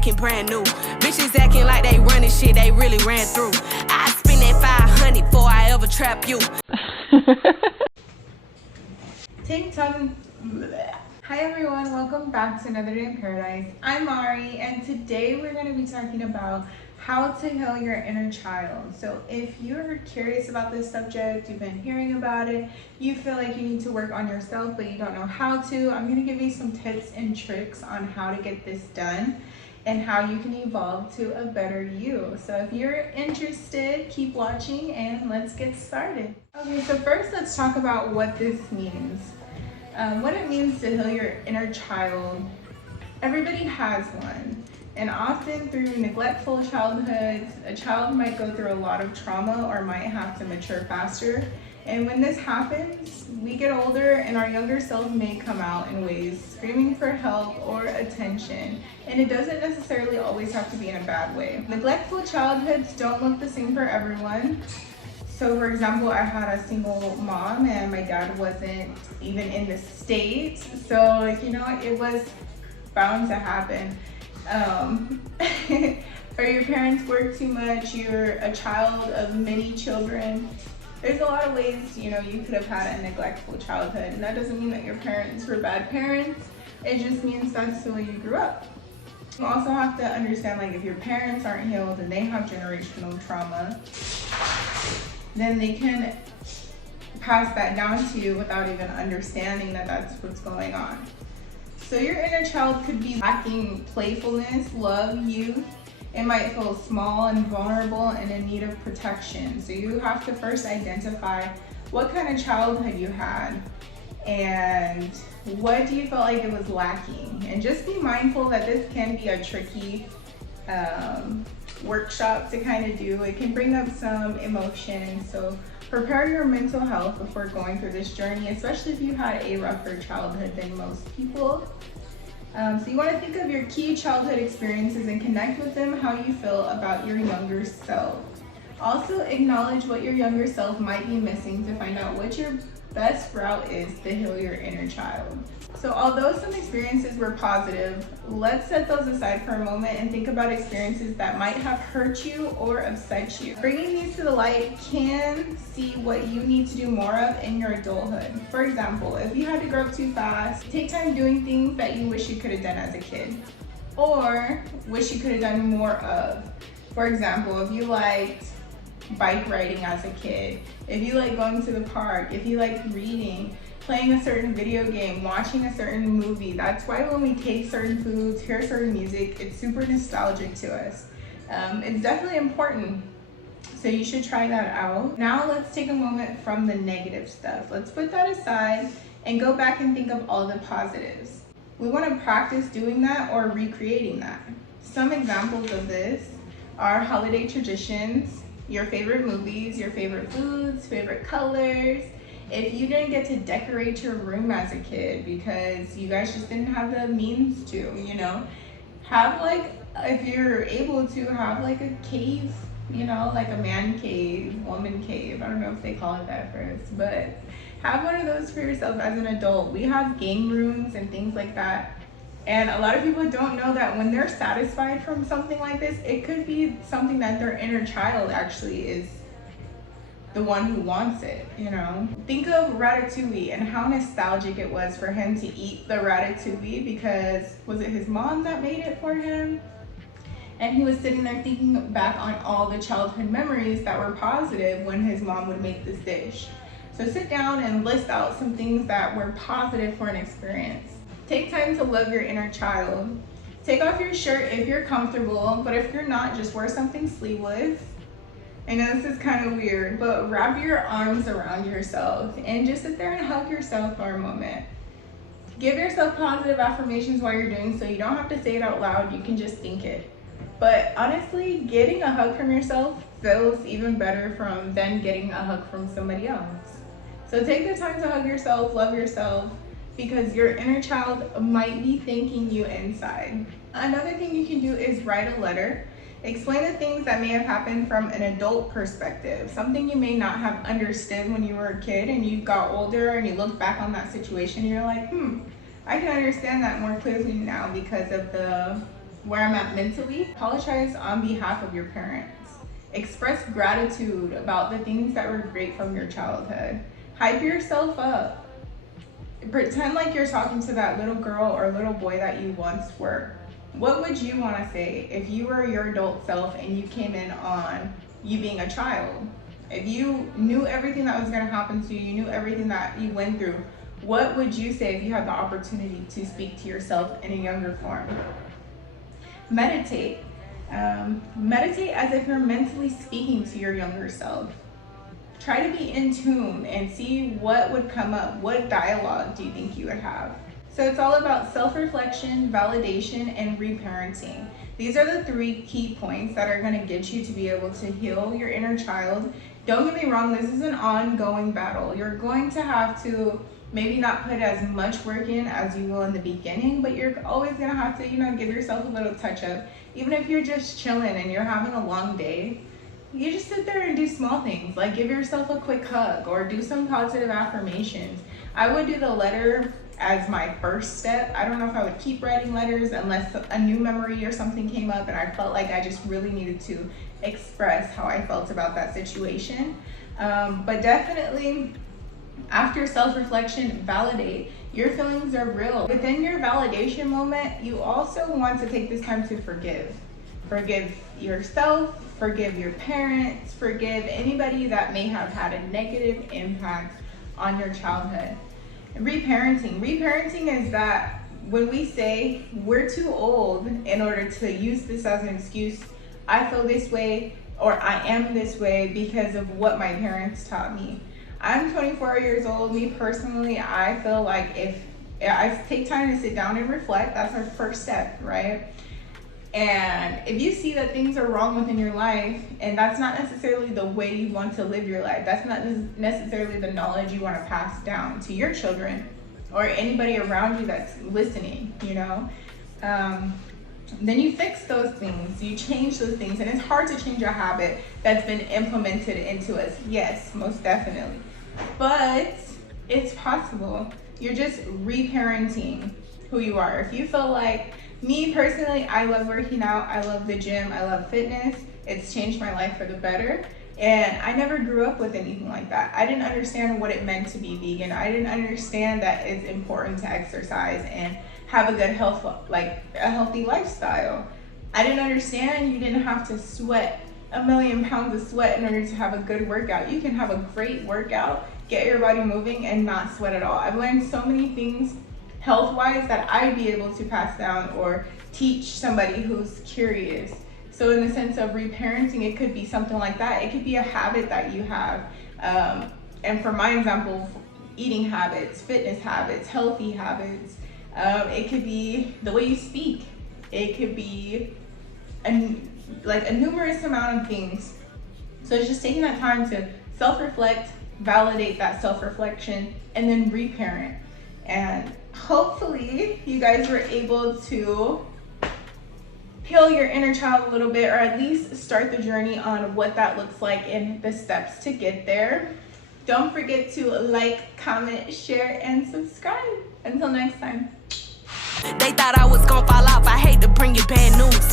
acting brand new. Bitches acting like they running shit they really ran through. I spend that 500 before I ever trap you. Take time. Hi everyone, welcome back to Another Day in Paradise. I'm Mari, and today we're going to be talking about how to heal your inner child. So if you're curious about this subject, you've been hearing about it, you feel like you need to work on yourself but you don't know how to, I'm going to give you some tips and tricks on how to get this done and how you can evolve to a better you. So if you're interested, keep watching and let's get started. Okay, so first let's talk about what this means. What it means to heal your inner child. Everybody has one, and often through neglectful childhoods, a child might go through a lot of trauma or might have to mature faster. And when this happens, we get older and our younger self may come out in ways screaming for help or attention. And it doesn't necessarily always have to be in a bad way. Neglectful childhoods don't look the same for everyone. So for example, I had a single mom and my dad wasn't even in the States. So it was bound to happen. Or your parents work too much, you're a child of many children. There's a lot of ways, you could have had a neglectful childhood. And that doesn't mean that your parents were bad parents. It just means that's the way you grew up. You also have to understand, like, if your parents aren't healed and they have generational trauma, then they can pass that down to you without even understanding that that's what's going on. So your inner child could be lacking playfulness, love, youth. It might feel small and vulnerable and in need of protection. So you have to first identify what kind of childhood you had and what do you feel like it was lacking. And just be mindful that this can be a tricky workshop to kind of do. It can bring up some emotion, so prepare your mental health before going through this journey, especially if you had a rougher childhood than most people. So you want to think of your key childhood experiences and connect with them how you feel about your younger self. Also acknowledge what your younger self might be missing to find out what your best route is to heal your inner child. So although some experiences were positive, let's set those aside for a moment and think about experiences that might have hurt you or upset you. Bringing these to the light can see what you need to do more of in your adulthood. For example, if you had to grow up too fast, take time doing things that you wish you could have done as a kid or wish you could have done more of. For example, if you liked bike riding as a kid, if you like going to the park, if you like reading, playing a certain video game, watching a certain movie. That's why when we taste certain foods, hear certain music, it's super nostalgic to us. It's definitely important, so you should try that out. Now let's take a moment from the negative stuff. Let's put that aside and go back and think of all the positives. We want to practice doing that or recreating that. Some examples of this are holiday traditions, your favorite movies, your favorite foods, favorite colors. If you didn't get to decorate your room as a kid because you guys just didn't have the means to, have if you're able to, have like a cave, like a man cave, woman cave. I don't know if they call it that first, but have one of those for yourself as an adult. We have game rooms and things like that. And a lot of people don't know that when they're satisfied from something like this, it could be something that their inner child actually is the one who wants it, Think of Ratatouille and how nostalgic it was for him to eat the ratatouille because was it his mom that made it for him? And he was sitting there thinking back on all the childhood memories that were positive when his mom would make this dish. So sit down and list out some things that were positive for an experience. Take time to love your inner child. Take off your shirt if you're comfortable, but if you're not, just wear something sleeveless. I know this is kind of weird, but wrap your arms around yourself and just sit there and hug yourself for a moment. Give yourself positive affirmations while you're doing so. You don't have to say it out loud, you can just think it. But honestly, getting a hug from yourself feels even better than getting a hug from somebody else. So take the time to hug yourself, love yourself, because your inner child might be thanking you inside. Another thing you can do is write a letter. Explain the things that may have happened from an adult perspective, something you may not have understood when you were a kid and you got older and you look back on that situation and you're like, I can understand that more clearly now because of the where I'm at mentally. Apologize on behalf of your parents. Express gratitude about the things that were great from your childhood. Hype yourself up. Pretend like you're talking to that little girl or little boy that you once were. What would you want to say if you were your adult self and you came in on you being a child? If you knew everything that was going to happen to you, you knew everything that you went through, what would you say if you had the opportunity to speak to yourself in a younger form? Meditate. Meditate as if you're mentally speaking to your younger self. Try to be in tune and see what would come up. What dialogue do you think you would have? So it's all about self-reflection, validation, and reparenting. These are the 3 key points that are going to get you to be able to heal your inner child. Don't get me wrong, this is an ongoing battle. You're going to have to maybe not put as much work in as you will in the beginning, but you're always going to have to, give yourself a little touch up. Even if you're just chilling and you're having a long day, you just sit there and do small things, like give yourself a quick hug or do some positive affirmations. I would do the letter as my first step. I don't know if I would keep writing letters unless a new memory or something came up and I felt like I just really needed to express how I felt about that situation. But definitely after self-reflection, validate. Your feelings are real. Within your validation moment, you also want to take this time to forgive. Forgive yourself, forgive your parents, forgive anybody that may have had a negative impact on your childhood. Reparenting. Reparenting is that when we say we're too old in order to use this as an excuse, I feel this way or I am this way because of what my parents taught me. I'm 24 years old. Me personally, I feel like if I take time to sit down and reflect, that's our first step, right? And if you see that things are wrong within your life and that's not necessarily the way you want to live your life, that's not necessarily the knowledge you want to pass down to your children or anybody around you that's listening, then you fix those things, you change those things. And it's hard to change a habit that's been implemented into us. Yes, most definitely. But it's possible. You're just reparenting who you are. If you feel like, me personally, I love working out, I love the gym, I love fitness. It's changed my life for the better. And I never grew up with anything like that. I didn't understand what it meant to be vegan. I didn't understand that it's important to exercise and have a good health, like a healthy lifestyle. I didn't understand you didn't have to sweat 1,000,000 pounds of sweat in order to have a good workout. You can have a great workout, get your body moving, and not sweat at all. I've learned so many things health-wise that I'd be able to pass down or teach somebody who's curious. So in the sense of reparenting, it could be something like that. It could be a habit that you have. And for my example, eating habits, fitness habits, healthy habits. It could be the way you speak. It could be a numerous amount of things. So it's just taking that time to self-reflect, validate that self-reflection, and then reparent. And hopefully you guys were able to heal your inner child a little bit, or at least start the journey on what that looks like and the steps to get there. Don't forget to like, comment, share, and subscribe. Until next time. They thought I was gonna fall off. I hate to bring you bad news.